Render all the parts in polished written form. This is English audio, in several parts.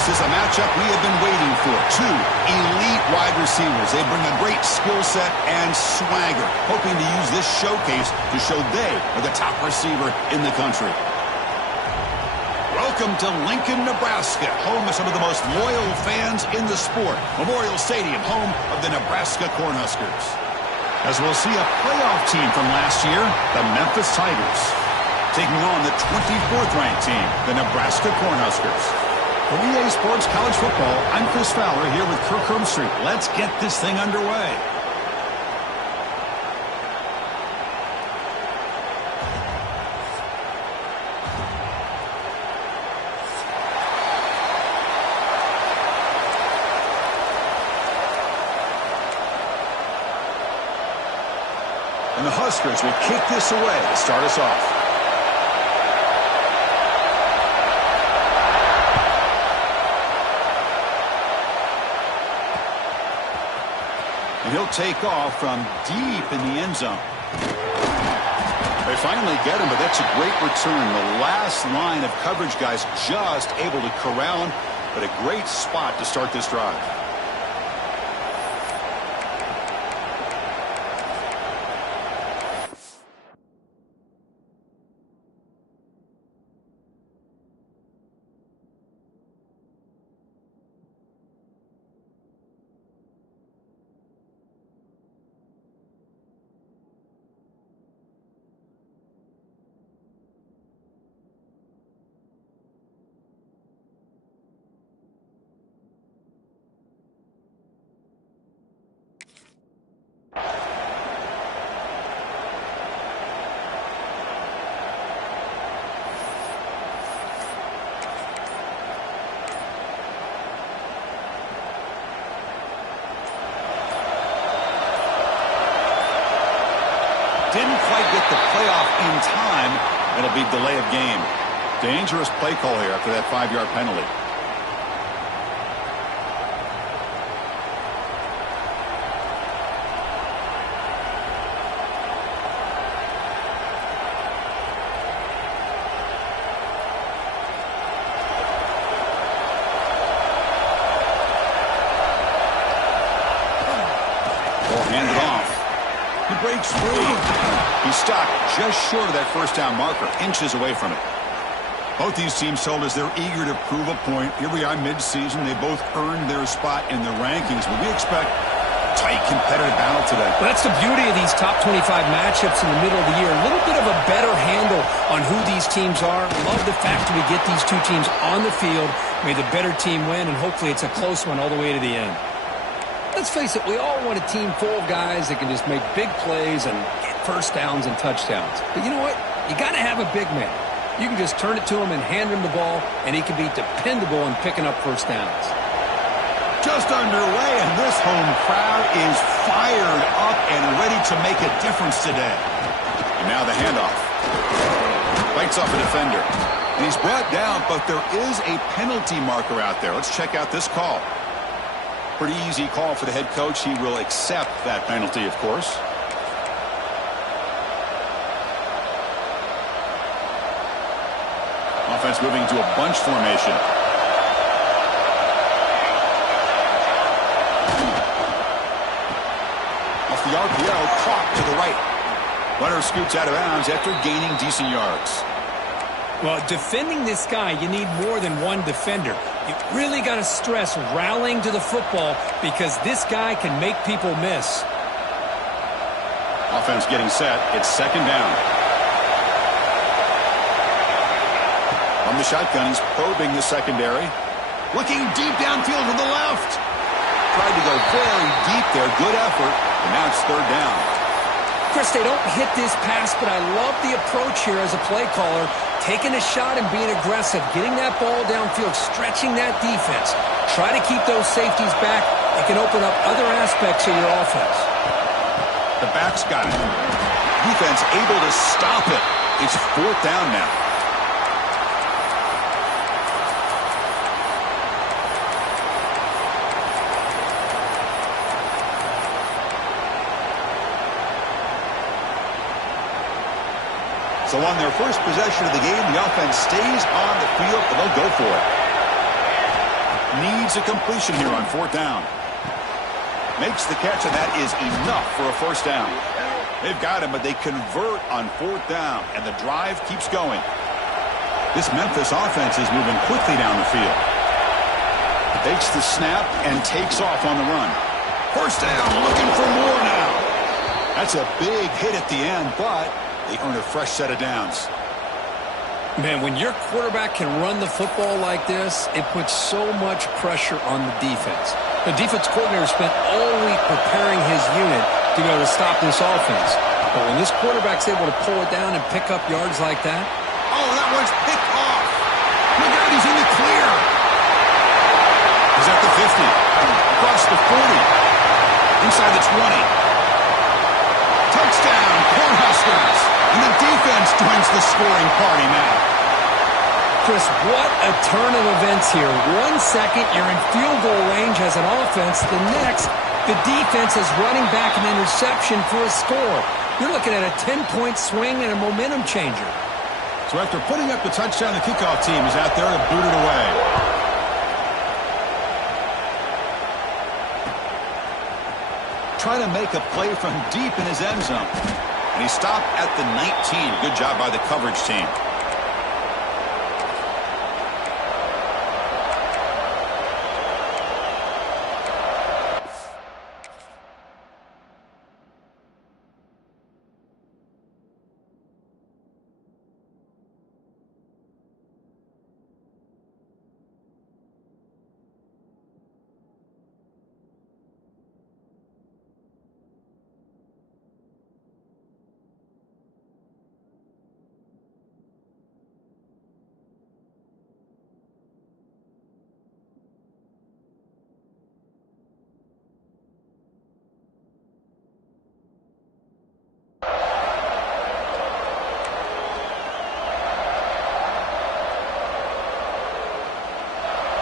This is a matchup we have been waiting for. Two elite wide receivers. They bring a great skill set and swagger, hoping to use this showcase to show they are the top receiver in the country. Welcome to Lincoln, Nebraska, home of some of the most loyal fans in the sport. Memorial Stadium, home of the Nebraska Cornhuskers. As we'll see a playoff team from last year, the Memphis Tigers, taking on the 24th ranked team, the Nebraska Cornhuskers. For EA Sports College Football, I'm Chris Fowler here with Kirk Herbstreit. Let's get this thing underway. And the Huskers will kick this away to start us off. And he'll take off from deep in the end zone. They finally get him, but that's a great return. The last line of coverage guys just able to corral him, but a great spot to start this drive. Didn't quite get the playoff in time. It'll be delay of game. Dangerous play call here after that 5-yard penalty. Ball handed off. He breaks through. He stopped just short of that first down marker, inches away from it. Both these teams told us they're eager to prove a point. Here we are mid-season. They both earned their spot in the rankings, but we expect a tight, competitive battle today. Well, that's the beauty of these top 25 matchups in the middle of the year. A little bit of a better handle on who these teams are. Love the fact that we get these two teams on the field. May the better team win, and hopefully it's a close one all the way to the end. Let's face it, we all want a team full of guys that can just make big plays and get first downs and touchdowns. But you know what? You got to have a big man. You can just turn it to him and hand him the ball, and he can be dependable in picking up first downs. Just underway, and this home crowd is fired up and ready to make a difference today. And now the handoff. Bites off a defender. And he's brought down, but there is a penalty marker out there. Let's check out this call. Pretty easy call for the head coach. He will accept that penalty, of course. Offense moving to a bunch formation. Off the RPO, caught to the right. Runner scoots out of bounds after gaining decent yards. Well, defending this guy, you need more than one defender. You really got to stress rallying to the football because this guy can make people miss. Offense getting set. It's second down. From the shotgun, he's probing the secondary. Looking deep downfield to the left. Tried to go very deep there. Good effort. And now it's third down. Chris, they don't hit this pass, but I love the approach here as a play caller. Taking a shot and being aggressive, getting that ball downfield, stretching that defense. Try to keep those safeties back. It can open up other aspects of your offense. The back's got it. Defense able to stop it. It's fourth down now. So on their first possession of the game, the offense stays on the field, and they'll go for it. needs a completion here on 4th down. Makes the catch, and that is enough for a first down. They've got him, but they convert on 4th down, and the drive keeps going. This Memphis offense is moving quickly down the field. Takes the snap and takes off on the run. First down, looking for more now. That's a big hit at the end, but they earn a fresh set of downs. Man, when your quarterback can run the football like this, it puts so much pressure on the defense. The defense coordinator spent all week preparing his unit to go to stop this offense. But when this quarterback's able to pull it down and pick up yards like that. Oh, that one's picked off. Look out, he's in the clear. He's at the 50, across the 40, inside the 20. Touchdown, Cornhuskers. And the defense joins the scoring party now. Chris, what a turn of events here. 1 second, you're in field goal range as an offense. The next, the defense is running back an interception for a score. You're looking at a 10-point swing and a momentum changer. So after putting up the touchdown, the kickoff team is out there to boot it away. Trying to make a play from deep in his end zone. And he stopped at the 19. Good job by the coverage team.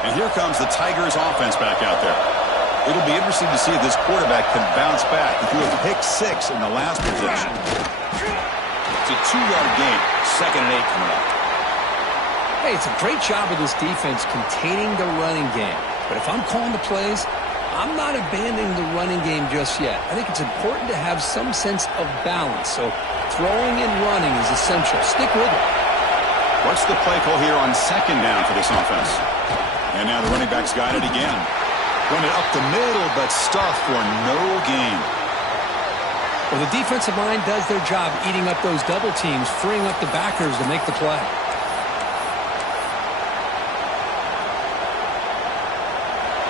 And here comes the Tigers offense back out there. It'll be interesting to see if this quarterback can bounce back. He threw a pick 6 in the last possession. It's a 2-yard gain. 2nd and 8 coming up. Hey, it's a great job of this defense containing the running game. But if I'm calling the plays, I'm not abandoning the running game just yet. I think it's important to have some sense of balance. So throwing and running is essential. Stick with it. What's the play call here on 2nd down for this offense? And now the running back's got it again. Run it up the middle, but stuffed for no gain. Well, the defensive line does their job eating up those double teams, freeing up the backers to make the play.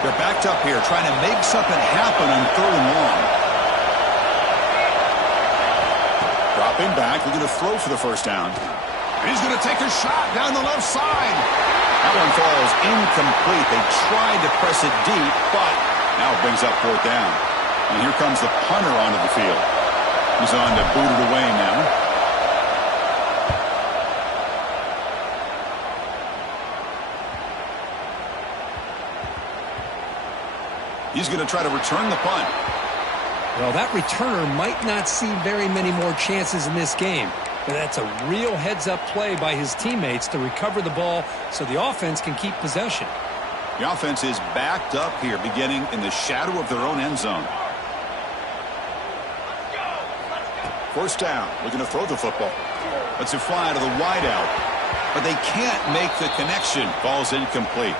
They're backed up here, trying to make something happen on 3rd and long. Dropping back, looking to throw for the first down. And he's going to take a shot down the left side. That one falls incomplete. They tried to press it deep, but now it brings up 4th down. And here comes the punter onto the field. He's on to boot it away now. He's going to try to return the punt. Well, that returner might not see very many more chances in this game. But that's a real heads-up play by his teammates to recover the ball so the offense can keep possession. The offense is backed up here, beginning in the shadow of their own end zone. First down, looking to throw the football. Lets it fly to the wideout. But they can't make the connection. Ball's incomplete.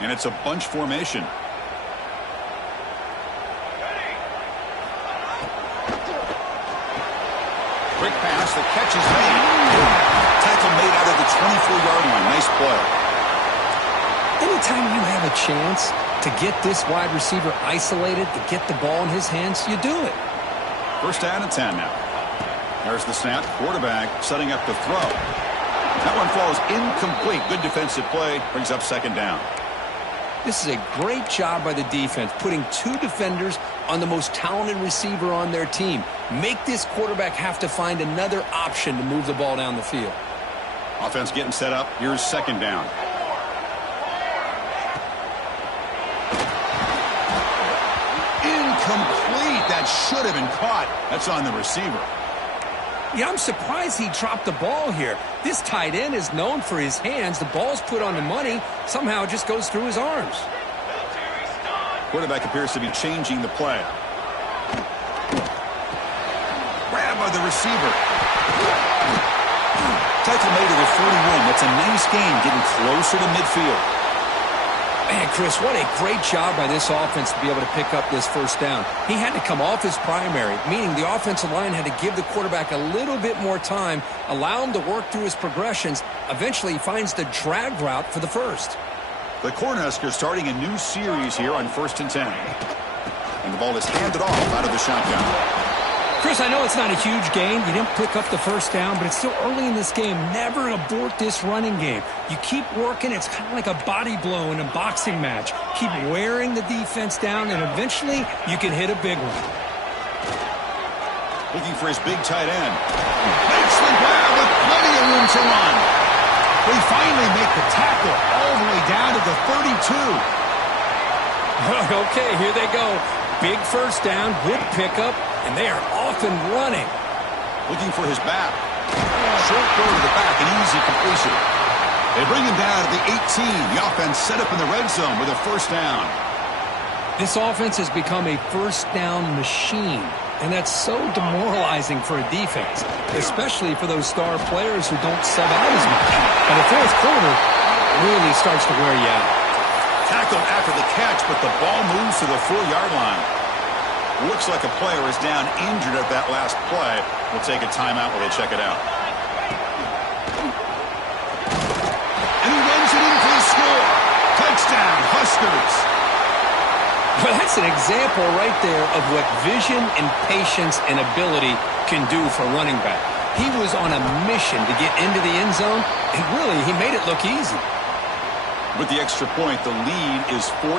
And it's a bunch formation. Quick pass, the catch is made. Tackle made out of the 24-yard line. Nice play. Anytime you have a chance to get this wide receiver isolated, to get the ball in his hands, you do it. First down and 10 now. There's the snap. Quarterback setting up the throw. That one falls incomplete. Good defensive play. Brings up 2nd down. This is a great job by the defense, putting 2 defenders on the most talented receiver on their team. Make this quarterback have to find another option to move the ball down the field. Offense getting set up. Here's 2nd down. that should have been caught. That's on the receiver. Yeah, I'm surprised he dropped the ball here. This tight end is known for his hands. The ball's put on the money. Somehow it just goes through his arms. Quarterback appears to be changing the play. Grab by the receiver. Tackle made at the 41. That's a nice gain, getting closer to midfield. Man, Chris, what a great job by this offense to be able to pick up this first down. He had to come off his primary, meaning the offensive line had to give the quarterback a little bit more time, allow him to work through his progressions. Eventually, he finds the drag route for the first. The Cornhuskers starting a new series here on 1st and 10. And the ball is handed off out of the shotgun. Chris, I know it's not a huge gain. You didn't pick up the first down, but it's still early in this game. Never abort this running game. You keep working. It's kind of like a body blow in a boxing match. Keep wearing the defense down, and eventually you can hit a big one. Looking for his big tight end. Makes the grab with plenty of room to run. They finally make the tackle all the way down to the 32. Okay, here they go. Big first down, good pickup, and they are off and running. Looking for his back. Short throw to the back, an easy completion. They bring him down to the 18. The offense set up in the red zone with a first down. This offense has become a first down machine, and that's so demoralizing for a defense, especially for those star players who don't sub out as much. And the fourth quarter really starts to wear you out. Tackled after the catch, but the ball moves to the 4-yard line. Looks like a player is down injured at that last play. We'll take a timeout while they check it out. And he runs it in for the score. Touchdown, Huskers. Well, that's an example right there of what vision and patience and ability can do for a running back. He was on a mission to get into the end zone, and really, he made it look easy. With the extra point, the lead is 14.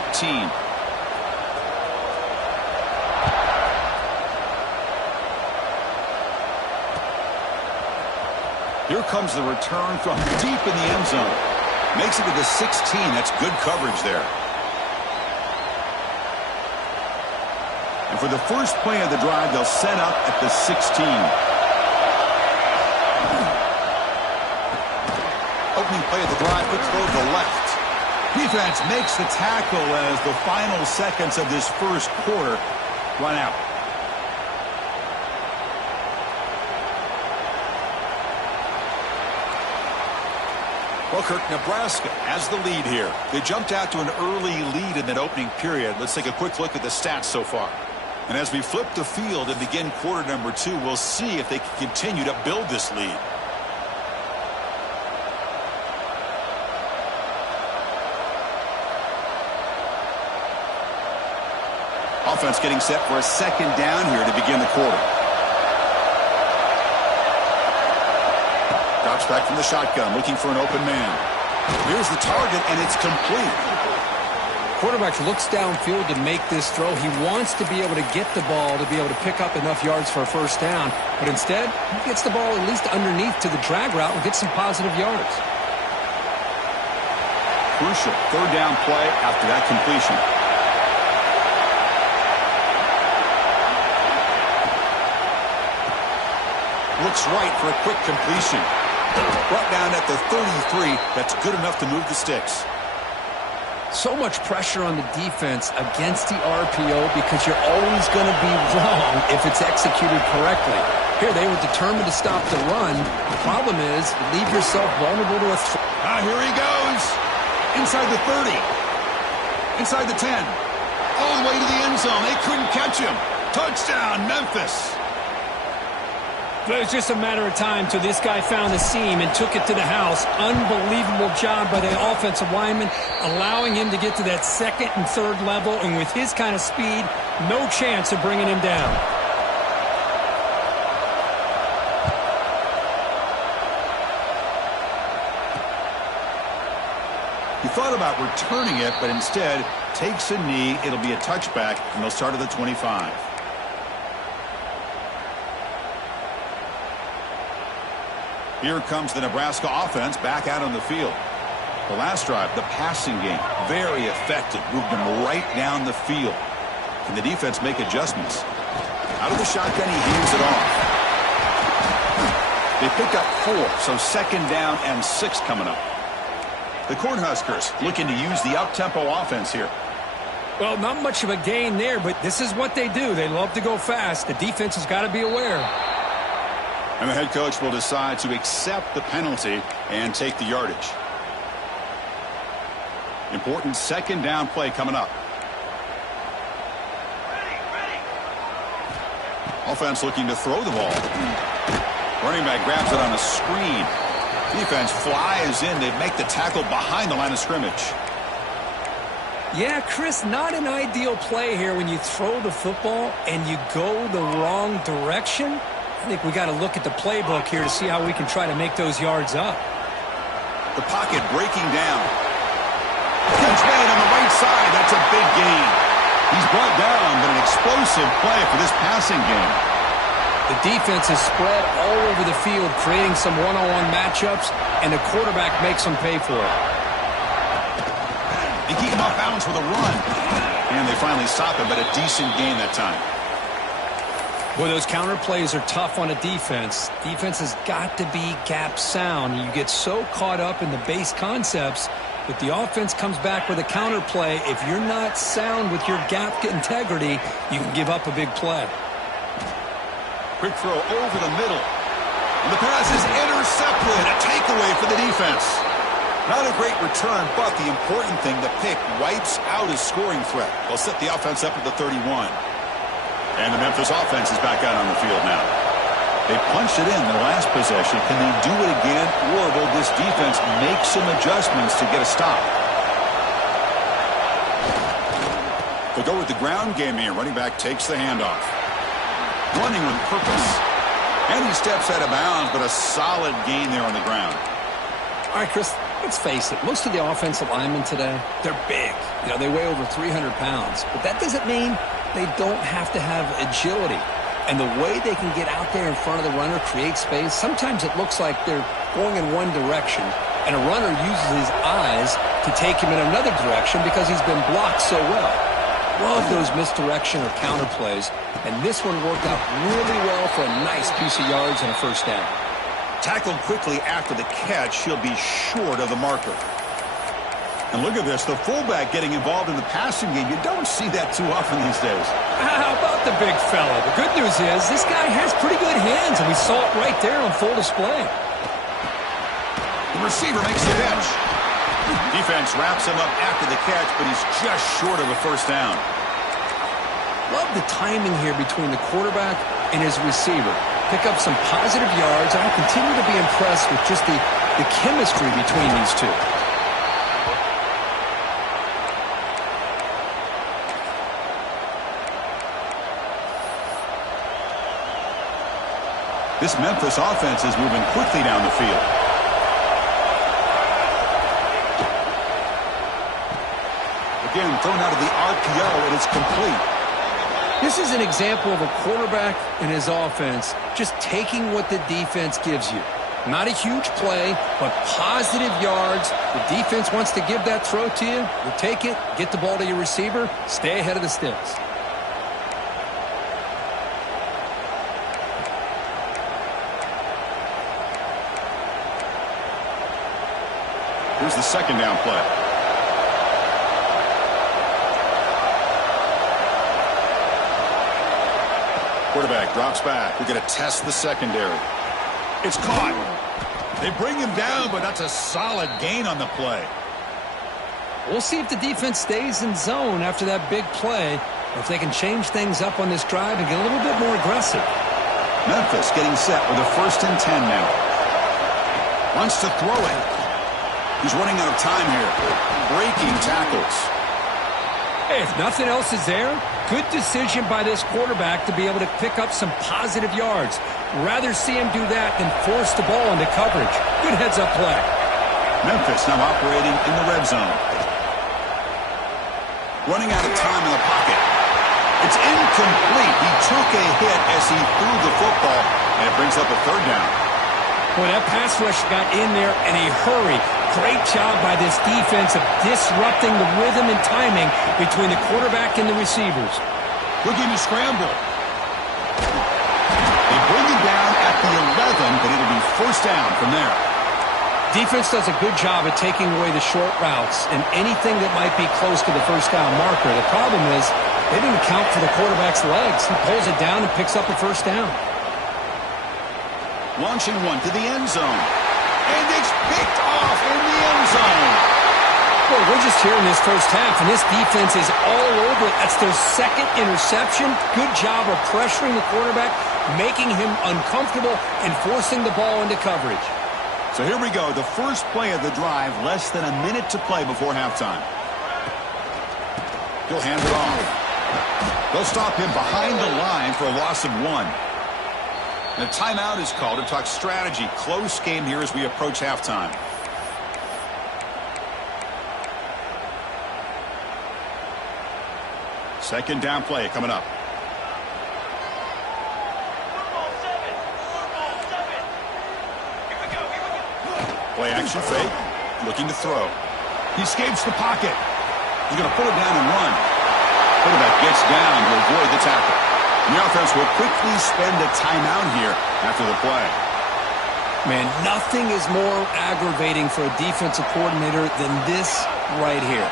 Here comes the return from deep in the end zone. Makes it to the 16. That's good coverage there. And for the first play of the drive, they'll set up at the 16. Opening play of the drive, quick throw to the left. Defense makes the tackle as the final seconds of this first quarter run out. Well, Kirk, Nebraska has the lead here. They jumped out to an early lead in that opening period. Let's take a quick look at the stats so far. And as we flip the field and begin quarter number 2, we'll see if they can continue to build this lead. Offense getting set for a second down here to begin the quarter. Drops back from the shotgun, looking for an open man. Here's the target, and it's complete. Quarterback looks downfield to make this throw. He wants to be able to get the ball to be able to pick up enough yards for a first down, but instead, he gets the ball at least underneath to the drag route and gets some positive yards. Crucial third down play after that completion. Looks right for a quick completion. Brought down at the 33. That's good enough to move the sticks. So much pressure on the defense against the RPO because you're always going to be wrong if it's executed correctly. Here, they were determined to stop the run. The problem is, you leave yourself vulnerable to a threat. Here he goes. Inside the 30. Inside the 10. All the way to the end zone. They couldn't catch him. Touchdown, Memphis. It was just a matter of time till this guy found the seam and took it to the house. Unbelievable job by the offensive lineman, allowing him to get to that second and third level, and with his kind of speed, no chance of bringing him down. He thought about returning it, but instead takes a knee. It'll be a touchback, and they'll start at the 25. Here comes the Nebraska offense back out on the field. The last drive, the passing game, very effective. Moved them right down the field. and the defense make adjustments. Out of the shotgun, he hands it off. They pick up 4, so 2nd down and 6 coming up. The Cornhuskers looking to use the up-tempo offense here. Well, not much of a gain there, but this is what they do. They love to go fast. The defense has got to be aware. And the head coach will decide to accept the penalty and take the yardage. Important 2nd down play coming up. Offense looking to throw the ball. Running back grabs it on a screen. Defense flies in to make the tackle behind the line of scrimmage. Yeah, Chris, not an ideal play here when you throw the football and you go the wrong direction. I think we got to look at the playbook here to see how we can try to make those yards up. The pocket breaking down. Catch made on the right side. That's a big gain. He's brought down, but an explosive play for this passing game. The defense is spread all over the field, creating some one-on-one matchups, and the quarterback makes them pay for it. They keep him off balance with a run. And they finally stop him, but a decent gain that time. Boy, those counter plays are tough on a defense. Defense has got to be gap sound. You get so caught up in the base concepts, but the offense comes back with a counter play. If you're not sound with your gap integrity, you can give up a big play. Quick throw over the middle. And the pass is intercepted. A takeaway for the defense. Not a great return, but the important thing, the pick wipes out his scoring threat. They'll set the offense up at the 31. And the Memphis offense is back out on the field now. They punched it in their last possession. Can they do it again, or will this defense make some adjustments to get a stop? They'll go with the ground game here. Running back takes the handoff. Running with purpose. And he steps out of bounds, but a solid gain there on the ground. All right, Chris, let's face it. Most of the offensive linemen today, they're big. You know, they weigh over 300 pounds. But that doesn't mean they don't have to have agility. And the way they can get out there in front of the runner, create space, sometimes it looks like they're going in one direction, and a runner uses his eyes to take him in another direction because he's been blocked so well. Love those misdirection or counter plays, and this one worked out really well for a nice piece of yards and a 1st down. Tackled quickly after the catch, he'll be short of the marker. And look at this, the fullback getting involved in the passing game. You don't see that too often these days. How about the big fella? The good news is this guy has pretty good hands, and we saw it right there on full display. The receiver makes the catch. Defense wraps him up after the catch, but he's just short of a 1st down. Love the timing here between the quarterback and his receiver. Pick up some positive yards, and I continue to be impressed with just the chemistry between these two. This Memphis offense is moving quickly down the field. Again, thrown out of the RPO, and it's complete. This is an example of a quarterback and his offense just taking what the defense gives you. Not a huge play, but positive yards. The defense wants to give that throw to you. You take it, get the ball to your receiver, stay ahead of the sticks. Here's the 2nd down play. Quarterback drops back. We're going to test the secondary. It's caught. They bring him down, but that's a solid gain on the play. We'll see if the defense stays in zone after that big play, or if they can change things up on this drive and get a little bit more aggressive. Memphis getting set with a 1st and 10 now. Wants to throw it. He's running out of time here. Breaking tackles. Hey, if nothing else is there, good decision by this quarterback to be able to pick up some positive yards. Rather see him do that than force the ball into coverage. Good heads-up play. Memphis now operating in the red zone. Running out of time in the pocket. It's incomplete. He took a hit as he threw the football, and it brings up a 3rd down. Boy, that pass rush got in there in a hurry. Great job by this defense of disrupting the rhythm and timing between the quarterback and the receivers. Looking to scramble. They bring him down at the 11, but it'll be first down from there. Defense does a good job at taking away the short routes and anything that might be close to the first down marker. The problem is they didn't account for the quarterback's legs. He pulls it down and picks up a first down. Launching one to the end zone. And it's picked off in the end zone. Boy, we're just here in this first half, and this defense is all over it. That's their second interception. Good job of pressuring the quarterback, making him uncomfortable, and forcing the ball into coverage. So here we go, the first play of the drive, less than a minute to play before halftime. He'll hand it off. They'll stop him behind the line for a loss of 1. And a timeout is called to talk strategy. Close game here as we approach halftime. Second down play coming up. Play action fake. Looking to throw. He escapes the pocket. He's going to pull it down and run. Quarterback gets down to avoid the tackle. And the offense will quickly spend a timeout here after the play. Man, nothing is more aggravating for a defensive coordinator than this right here.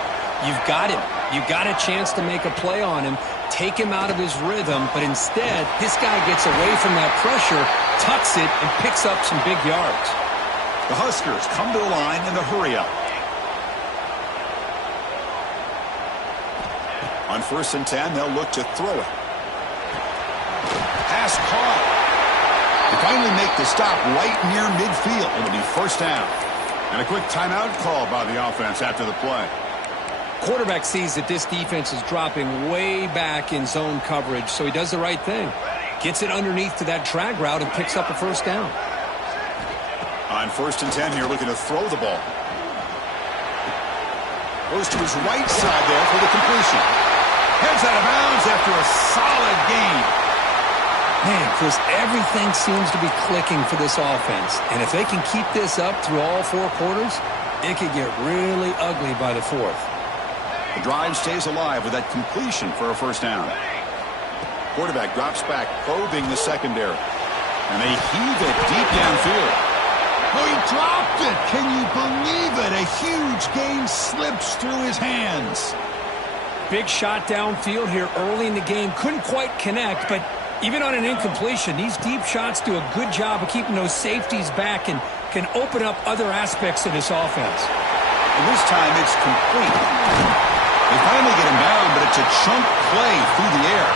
You've got him. You've got a chance to make a play on him, take him out of his rhythm, but instead, this guy gets away from that pressure, tucks it, and picks up some big yards. The Huskers come to the line in the hurry-up. On 1st and 10, they'll look to throw it. Pass caught. They finally make the stop right near midfield. It'll be first down. And a quick timeout call by the offense after the play. Quarterback sees that this defense is dropping way back in zone coverage, so he does the right thing. Gets it underneath to that drag route and picks up a first down. On 1st and 10 here, looking to throw the ball. Goes to his right side there for the completion. Heads out of bounds after a solid gain. Man, Chris, everything seems to be clicking for this offense. And if they can keep this up through all 4 quarters, it could get really ugly by the 4th. The drive stays alive with that completion for a first down. Quarterback drops back, probing the secondary. And they heave it deep downfield. Oh, he dropped it. Can you believe it? A huge gain slips through his hands. Big shot downfield here early in the game. Couldn't quite connect, but even on an incompletion, these deep shots do a good job of keeping those safeties back and can open up other aspects of this offense. And this time it's complete. They finally get him down, but it's a chunk play through the air.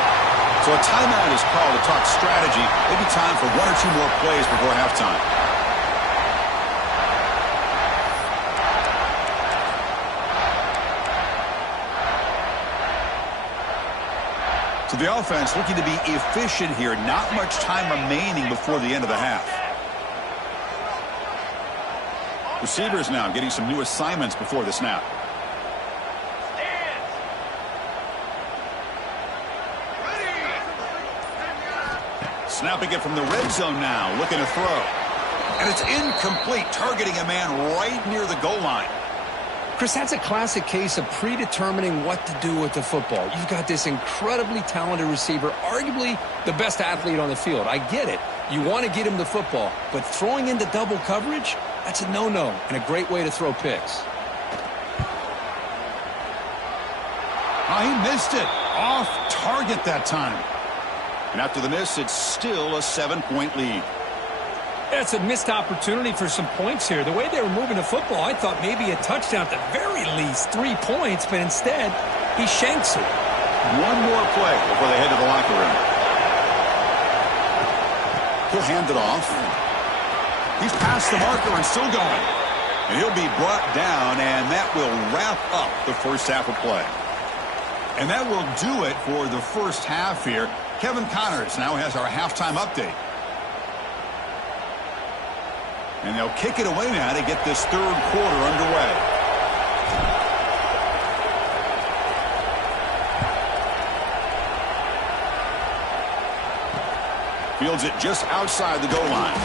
So a timeout is called to talk strategy. Maybe time for 1 or 2 more plays before halftime. So the offense looking to be efficient here. Not much time remaining before the end of the half. Receivers now getting some new assignments before the snap. Snapping it from the red zone now, looking to throw. And it's incomplete, targeting a man right near the goal line. Chris, that's a classic case of predetermining what to do with the football. You've got this incredibly talented receiver, arguably the best athlete on the field. I get it. You want to get him the football, but throwing into double coverage, that's a no-no and a great way to throw picks. Oh, he missed it. Off target that time. And after the miss, it's still a 7-point lead. It's a missed opportunity for some points here. The way they were moving the football, I thought maybe a touchdown at the very least, 3 points, but instead, he shanks it. One more play before they head to the locker room. He'll hand it off. He's past the marker and still going. And he'll be brought down, and that will wrap up the first half of play. And that will do it for the first half here. Kevin Connors now has our halftime update. And they'll kick it away now to get this 3rd quarter underway. Fields it just outside the goal line.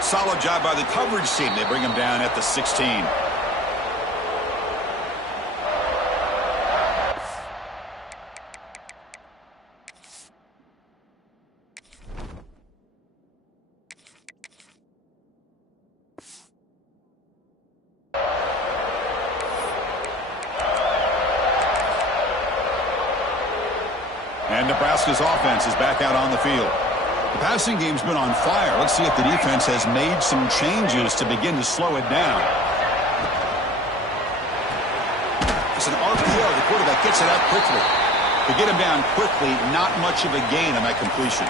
Solid job by the coverage team. They bring him down at the 16. Nebraska's offense is back out on the field. The passing game's been on fire. Let's see if the defense has made some changes to begin to slow it down. It's an RPO. The quarterback gets it out quickly. To get him down quickly, not much of a gain on that completion.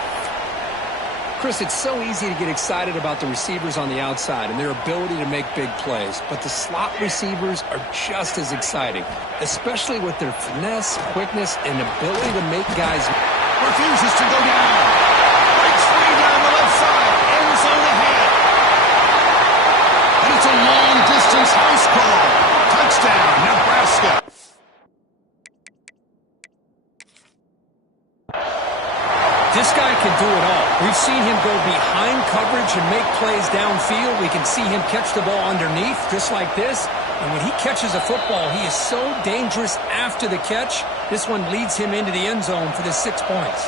Chris, it's so easy to get excited about the receivers on the outside and their ability to make big plays, but the slot receivers are just as exciting, especially with their finesse, quickness, and ability to make guys... Refuses to go down. Breaks free down the left side. Ends on the head. And it's a long-distance house call. Touchdown, Nebraska. This guy can do it all. We've seen him go behind coverage and make plays downfield. We can see him catch the ball underneath, just like this. And when he catches a football, he is so dangerous after the catch. This one leads him into the end zone for the 6 points.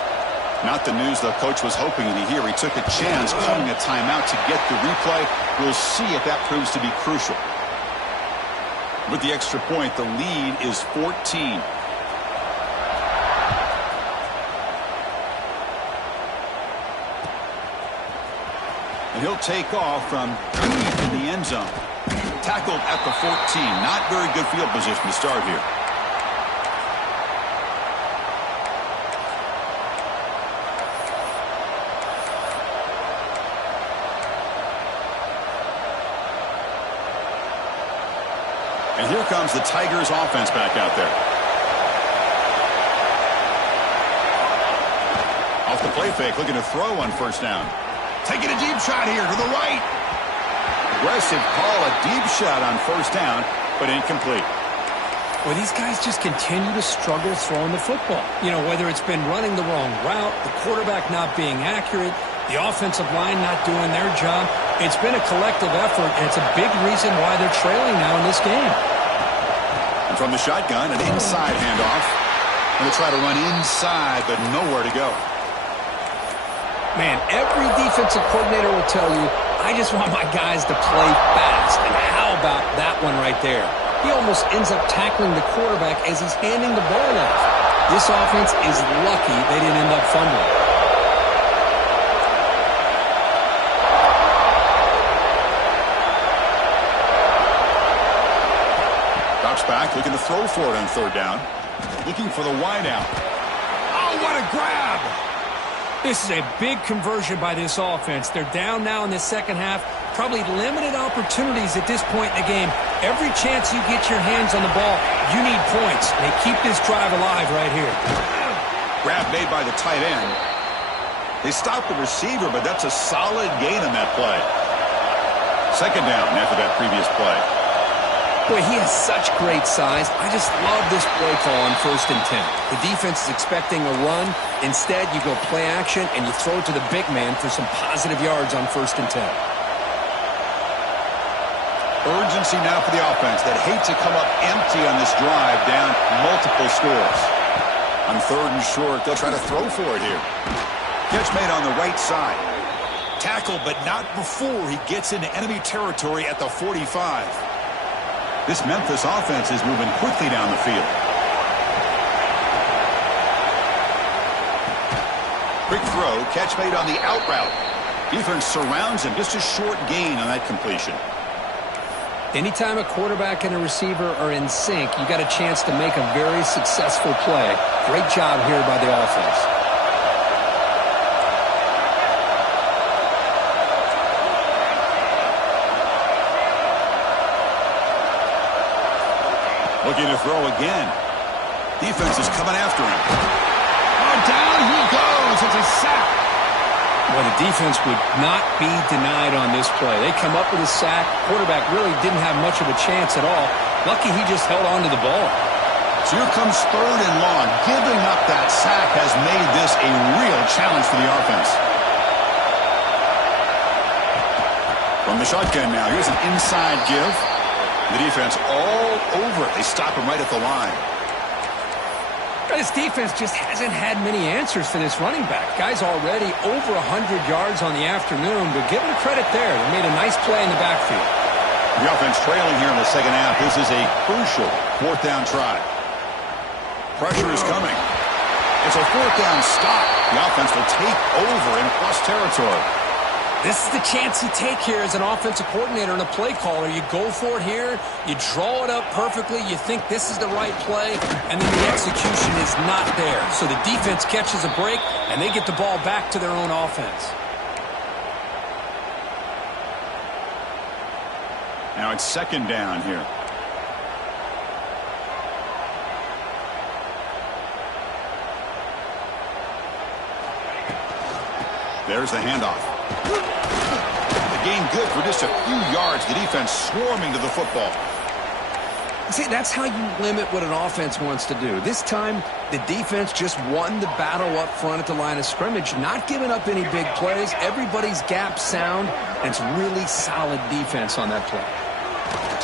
Not the news the coach was hoping to hear. He took a chance calling a timeout to get the replay. We'll see if that proves to be crucial. With the extra point, the lead is 14. And he'll take off from deep in the end zone. Tackled at the 14. Not very good field position to start here. And here comes the Tigers offense back out there. Off the play fake, looking to throw on first down. Taking a deep shot here to the right. Aggressive call, a deep shot on first down, but incomplete. Well, these guys just continue to struggle throwing the football. You know, whether it's been running the wrong route, the quarterback not being accurate, the offensive line not doing their job. It's been a collective effort, and it's a big reason why they're trailing now in this game. And from the shotgun, an inside handoff. Going to try to run inside, but nowhere to go. Man, every defensive coordinator will tell you, I just want my guys to play fast. And how about that one right there? He almost ends up tackling the quarterback as he's handing the ball off. This offense is lucky they didn't end up fumbling. Drops back, looking to throw for it on third down. Looking for the wide out. Oh, what a grab! This is a big conversion by this offense. They're down now in the second half. Probably limited opportunities at this point in the game. Every chance you get your hands on the ball, you need points. They keep this drive alive right here. Grab made by the tight end. They stopped the receiver, but that's a solid gain on that play. Second down after that previous play. Boy, he has such great size. I just love this play call on 1st and 10. The defense is expecting a run. Instead, you go play action, and you throw it to the big man for some positive yards on 1st and 10. Urgency now for the offense that hate to come up empty on this drive, down multiple scores. On 3rd and short, they'll try to throw for it here. Catch made on the right side. Tackled, but not before he gets into enemy territory at the 45. This Memphis offense is moving quickly down the field. Quick throw, catch made on the out route. Defense surrounds him, just a short gain on that completion. Anytime a quarterback and a receiver are in sync, you got a chance to make a very successful play. Great job here by the offense. Looking to throw again. Defense is coming after him. Oh, down he goes. It's a sack. Well, the defense would not be denied on this play. They come up with a sack. Quarterback really didn't have much of a chance at all. Lucky he just held on to the ball. So here comes 3rd and long. Giving up that sack has made this a real challenge for the offense. From the shotgun now, here's an inside give. The defense all over it. They stop him right at the line. This defense just hasn't had many answers for this running back. Guy's already over 100 yards on the afternoon, but give him credit there. They made a nice play in the backfield. The offense trailing here in the second half. This is a crucial 4th down try. Pressure is coming. It's a fourth down stop. The offense will take over in plus territory. This is the chance you take here as an offensive coordinator and a play caller. You go for it here. You draw it up perfectly. You think this is the right play, and then the execution is not there. So the defense catches a break, and they get the ball back to their own offense. Now it's second down here. There's the handoff. The gain good for just a few yards. The defense swarming to the football. See, that's how you limit what an offense wants to do. This time, the defense just won the battle up front at the line of scrimmage, not giving up any big plays. Everybody's gap sound, and it's really solid defense on that play.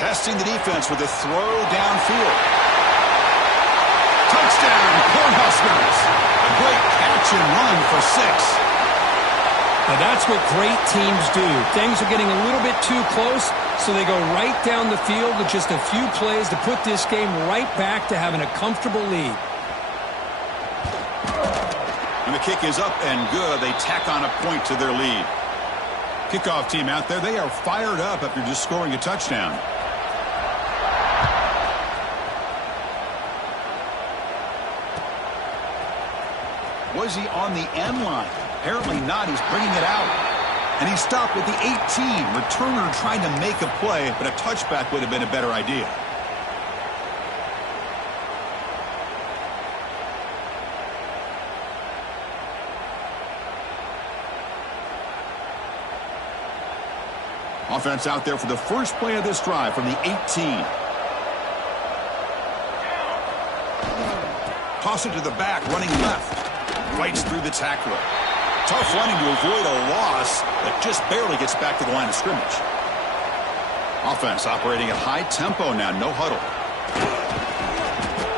Testing the defense with a throw downfield. Touchdown, Cornhuskers. A great catch and run for 6. Now that's what great teams do. Things are getting a little bit too close, so they go right down the field with just a few plays to put this game right back to having a comfortable lead. And the kick is up and good. They tack on a point to their lead. Kickoff team out there, they are fired up after just scoring a touchdown. Was he on the end line? Apparently not. He's bringing it out. And he stopped with the 18. Returner trying to make a play, but a touchback would have been a better idea. Offense out there for the first play of this drive from the 18. Toss it to the back, running left. Fights through the tackler. Tough running to avoid a loss, but just barely gets back to the line of scrimmage. Offense operating at high tempo now, no huddle.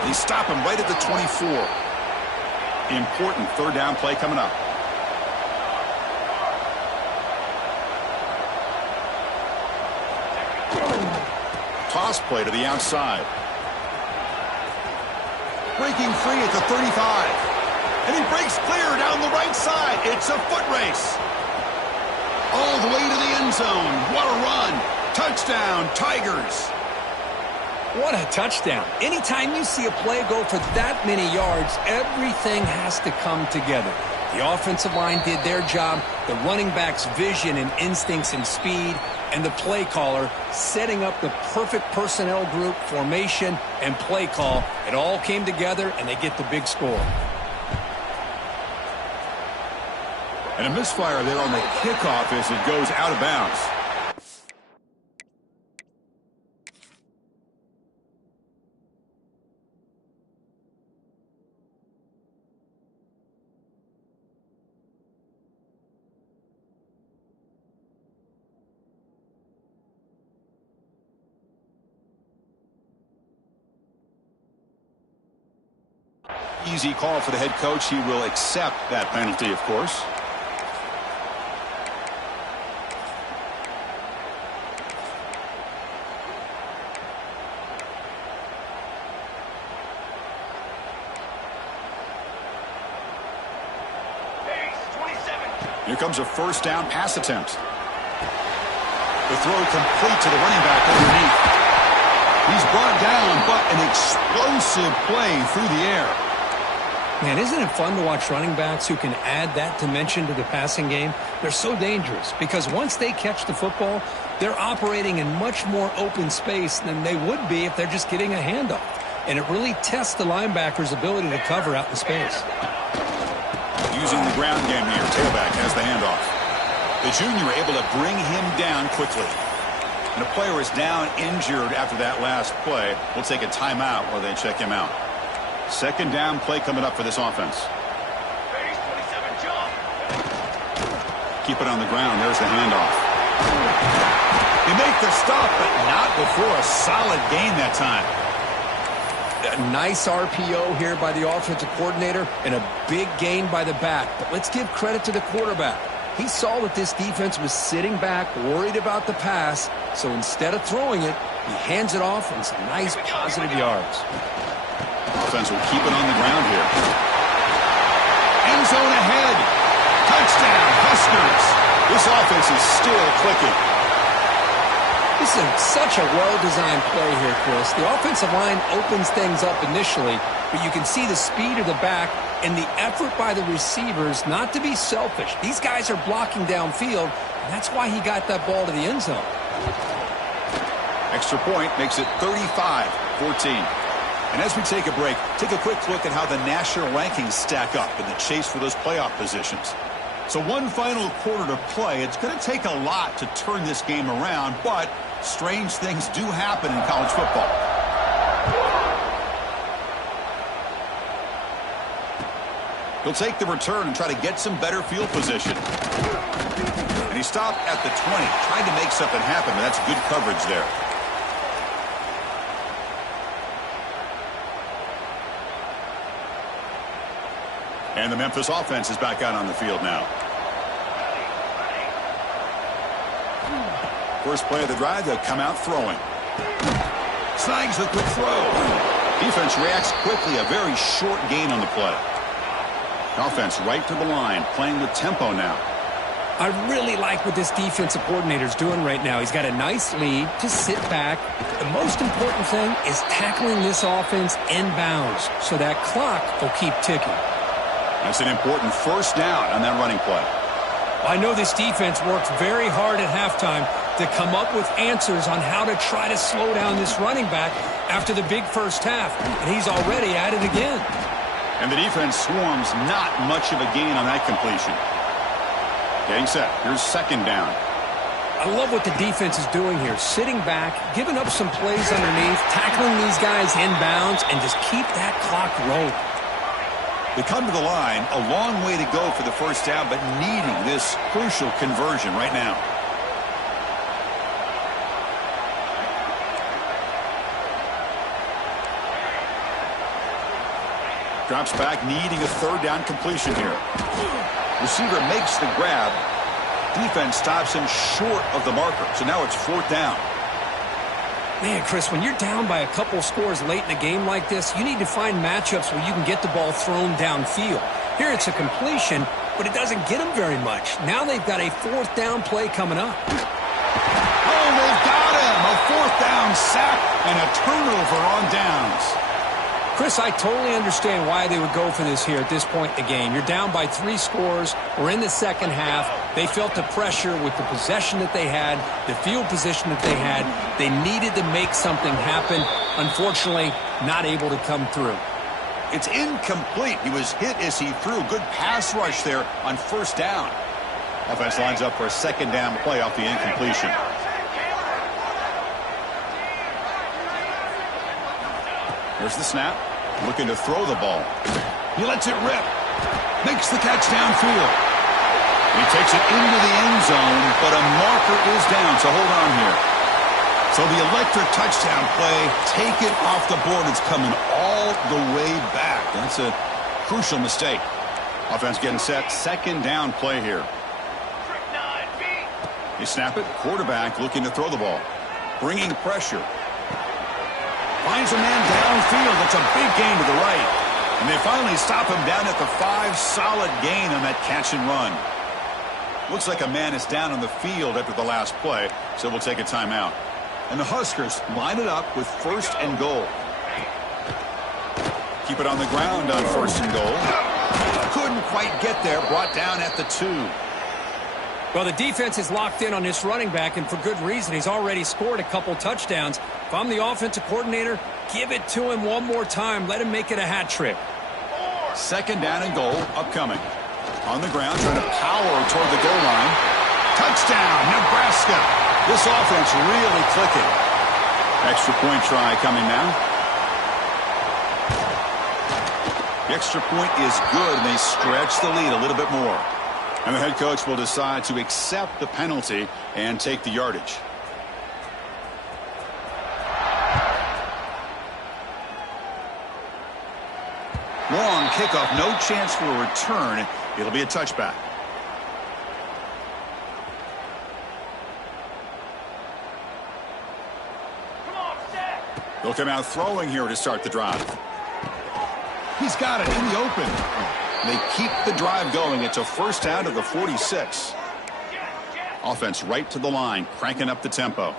They stop him right at the 24. Important third down play coming up. Toss play to the outside. Breaking free at the 35. And he breaks clear down the right side. It's a foot race. All the way to the end zone. What a run. Touchdown, Tigers. What a touchdown. Anytime you see a play go for that many yards, everything has to come together. The offensive line did their job, the running back's vision and instincts and speed, and the play caller setting up the perfect personnel group, formation, and play call. It all came together, and they get the big score. And a misfire there on the kickoff as it goes out of bounds. Easy call for the head coach. He will accept that penalty, of course. Here comes a first down pass attempt. The throw complete to the running back underneath. He's brought down, but an explosive play through the air. Man, isn't it fun to watch running backs who can add that dimension to the passing game? They're so dangerous because once they catch the football, they're operating in much more open space than they would be if they're just getting a handoff. And it really tests the linebacker's ability to cover out in space. Using the ground game here. Tailback has the handoff. The junior able to bring him down quickly. And a player is down injured after that last play. We'll take a timeout while they check him out. Second down play coming up for this offense. Keep it on the ground. There's the handoff. They make the stop, but not before a solid gain that time. A nice RPO here by the offensive coordinator and a big gain by the back. But let's give credit to the quarterback. He saw that this defense was sitting back, worried about the pass, so instead of throwing it, he hands it off and some nice positive yards. Offense will keep it on the ground here. end zone ahead. Touchdown, Huskers. This offense is still clicking. This is such a well-designed play here, Chris. The offensive line opens things up initially, but you can see the speed of the back and the effort by the receivers not to be selfish. These guys are blocking downfield, and that's why he got that ball to the end zone. Extra point makes it 35-14. And as we take a break, take a quick look at how the national rankings stack up in the chase for those playoff positions. So one final quarter to play. It's going to take a lot to turn this game around, but strange things do happen in college football. He'll take the return and try to get some better field position. And he stopped at the 20, trying to make something happen, but that's good coverage there. And the Memphis offense is back out on the field now. First play of the drive, they'll come out throwing. Snags the quick throw. Defense reacts quickly, a very short gain on the play. Offense right to the line, playing with tempo now. I really like what this defensive coordinator's doing right now. He's got a nice lead to sit back. The most important thing is tackling this offense inbounds so that clock will keep ticking. That's an important first down on that running play. I know this defense worked very hard at halftime to come up with answers on how to try to slow down this running back after the big first half, and he's already at it again. And the defense swarms, not much of a gain on that completion. Getting set. Here's second down. I love what the defense is doing here, sitting back, giving up some plays underneath, tackling these guys inbounds, and just keep that clock rolling. They come to the line, a long way to go for the first down, but needing this crucial conversion right now. Drops back, needing a third down completion here. Receiver makes the grab. Defense stops him short of the marker, so now it's fourth down. Man, Chris, when you're down by a couple scores late in a game like this, you need to find matchups where you can get the ball thrown downfield. Here it's a completion, but it doesn't get them very much. Now they've got a fourth down play coming up. Oh, they've got him! A fourth down sack and a turnover on downs. Chris, I totally understand why they would go for this here at this point in the game. You're down by 3 scores. We're in the second half. They felt the pressure with the possession that they had, the field position that they had. They needed to make something happen. Unfortunately, not able to come through. It's incomplete. He was hit as he threw. Good pass rush there on first down. Offense lines up for a second down play off the incompletion. Here's the snap. Looking to throw the ball. He lets it rip. Makes the catch downfield. He takes it into the end zone, but a marker is down, so hold on here. So the electric touchdown play, take it off the board. It's coming all the way back. That's a crucial mistake. Offense getting set. Second down play here. They snap it. Quarterback looking to throw the ball. Bringing pressure. Finds a man downfield. That's a big gain to the right. And they finally stop him down at the 5. Solid gain on that catch and run. Looks like a man is down on the field after the last play, so we'll take a timeout. And the Huskers line it up with first and goal. Keep it on the ground on first and goal. Couldn't quite get there. Brought down at the 2. Well, the defense is locked in on this running back, and for good reason. He's already scored a couple touchdowns. If I'm the offensive coordinator, give it to him one more time. Let him make it a hat trick. Second down and goal upcoming. On the ground, trying to power toward the goal line. Touchdown, Nebraska. This offense really clicking. Extra point try coming now. The extra point is good, and they stretch the lead a little bit more. And the head coach will decide to accept the penalty and take the yardage. Long kickoff, no chance for a return. It'll be a touchback. They'll come out throwing here to start the drive. He's got it in the open. They keep the drive going. It's a first down to the 46. Offense right to the line, cranking up the tempo.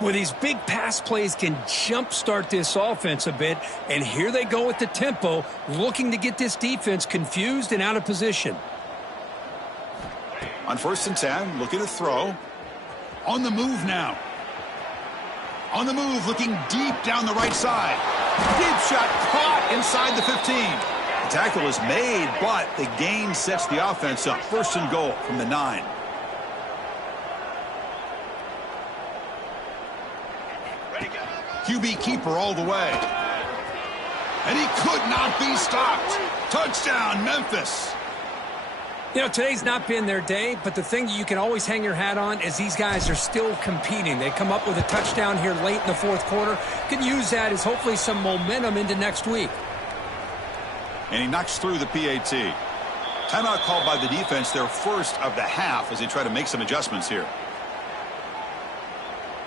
Well, these big pass plays can jumpstart this offense a bit, and here they go with the tempo, looking to get this defense confused and out of position. On 1st and 10, looking to throw. On the move now. On the move, looking deep down the right side. Deep shot caught inside the 15. The tackle is made, but the gain sets the offense up. 1st and goal from the 9. QB keeper all the way. And he could not be stopped. Touchdown, Memphis. You know, today's not been their day, but the thing that you can always hang your hat on is these guys are still competing. They come up with a touchdown here late in the 4th quarter. Can use that as hopefully some momentum into next week. And he knocks through the PAT. Timeout called by the defense, their first of the half, as they try to make some adjustments here.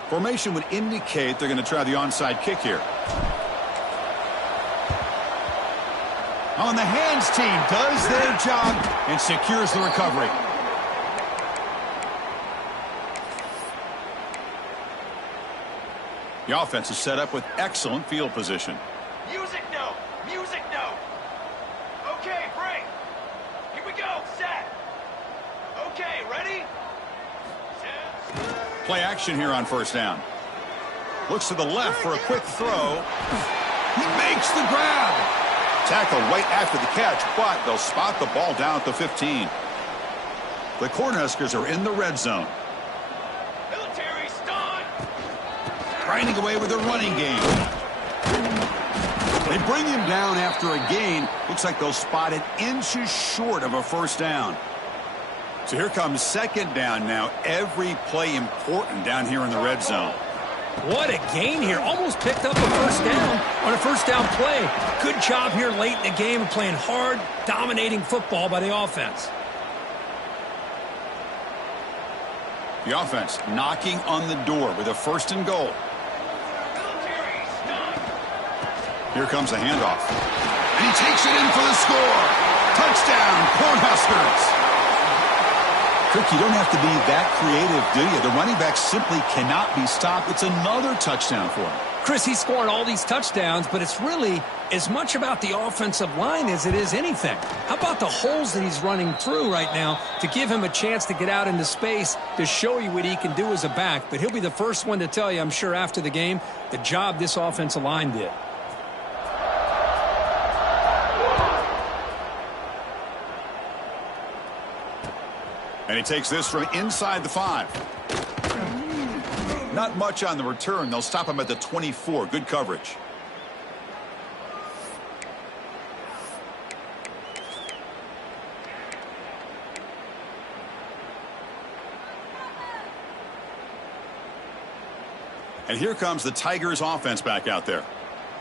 Formation would indicate they're going to try the onside kick here. On the hands team does their job and secures the recovery. The offense is set up with excellent field position. Music note! Music note! Okay, break! Here we go, set! Okay, ready? Set. Play action here on 1st down. Looks to the left for a quick throw. He makes the grab. Tackle right after the catch, but they'll spot the ball down at the 15. The Cornhuskers are in the red zone. Military stun! Grinding away with their running game. They bring him down after a gain. Looks like they'll spot it inches short of a 1st down. So here comes 2nd down now. Every play important down here in the red zone. What a gain here. Almost picked up a 1st down on a 1st down play. Good job here late in the game of playing hard, dominating football by the offense. The offense knocking on the door with a 1st and goal. Military stun! Here comes the handoff. And he takes it in for the score. Touchdown, Cornhuskers. Kirk, you don't have to be that creative, do you? The running back simply cannot be stopped. It's another touchdown for him. Chris, he's scoring all these touchdowns, but it's really as much about the offensive line as it is anything. How about the holes that he's running through right now to give him a chance to get out into space to show you what he can do as a back? But he'll be the first one to tell you, I'm sure, after the game, the job this offensive line did. And he takes this from inside the 5. Not much on the return. They'll stop him at the 24. Good coverage. And here comes the Tigers offense back out there.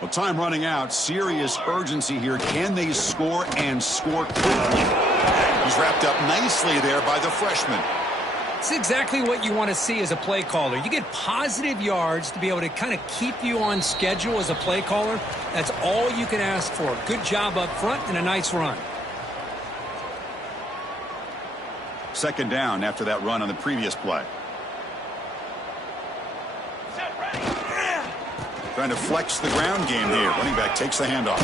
Well, time running out. Serious urgency here. Can they score and score quickly? He's wrapped up nicely there by the freshman. It's exactly what you want to see as a play caller. You get positive yards to be able to kind of keep you on schedule as a play caller. That's all you can ask for. Good job up front and a nice run. 2nd down after that run on the previous play. Set ready! Trying to flex the ground game here. Running back takes the handoff.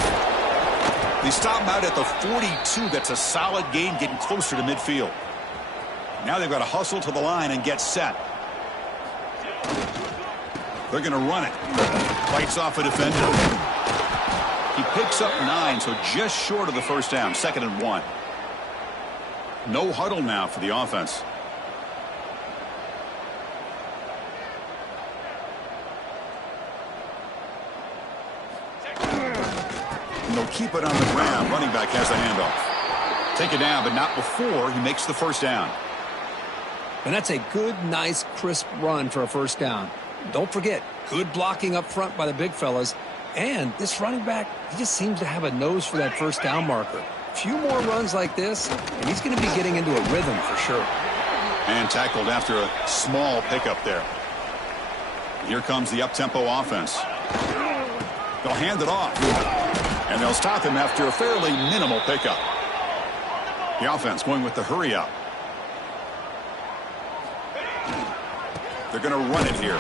They stop him out at the 42. That's a solid gain, getting closer to midfield. Now they've got to hustle to the line and get set. They're going to run it. Fights off a defender. He picks up 9, so just short of the 1st down. 2nd and 1. No huddle now for the offense. And they'll keep it on the ground. Running back has the handoff. Take it down, but not before he makes the 1st down. And that's a good, nice, crisp run for a 1st down. Don't forget, good blocking up front by the big fellas. And this running back, he just seems to have a nose for that 1st down marker. A few more runs like this, and he's going to be getting into a rhythm for sure. And tackled after a small pickup there. Here comes the up-tempo offense. They'll hand it off. And they'll stop him after a fairly minimal pickup. The offense going with the hurry up. They're going to run it here.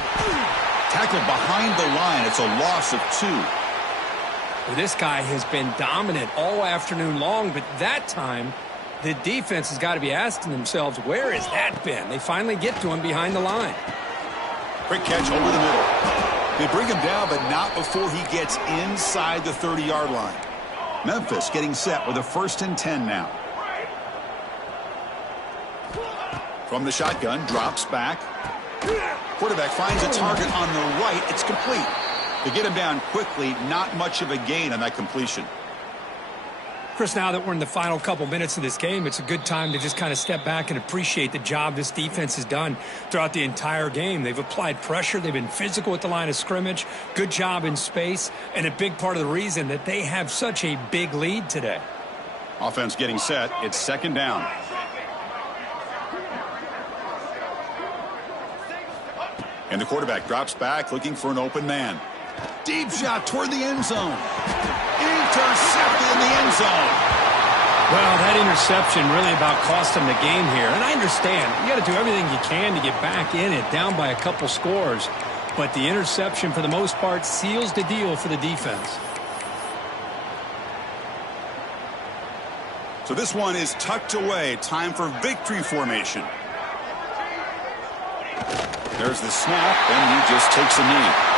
Tackled behind the line. It's a loss of 2. Well, this guy has been dominant all afternoon long, but that time the defense has got to be asking themselves, where has that been? They finally get to him behind the line. Quick catch over the middle. They bring him down, but not before he gets inside the 30-yard line. Memphis getting set with a 1st and 10 now. From the shotgun, drops back. Quarterback finds a target on the right. It's complete. To get him down quickly, not much of a gain on that completion. Chris, now that we're in the final couple minutes of this game, it's a good time to just kind of step back and appreciate the job this defense has done throughout the entire game. They've applied pressure. They've been physical at the line of scrimmage. Good job in space, and a big part of the reason that they have such a big lead today. Offense getting set. It's 2nd down. And the quarterback drops back, looking for an open man. Deep shot toward the end zone. Intercepted in the end zone. Well, that interception really about cost them the game here. And I understand. You got to do everything you can to get back in it, down by a couple scores. But the interception, for the most part, seals the deal for the defense. So this one is tucked away. Time for victory formation. There's the snap, and he just takes a knee.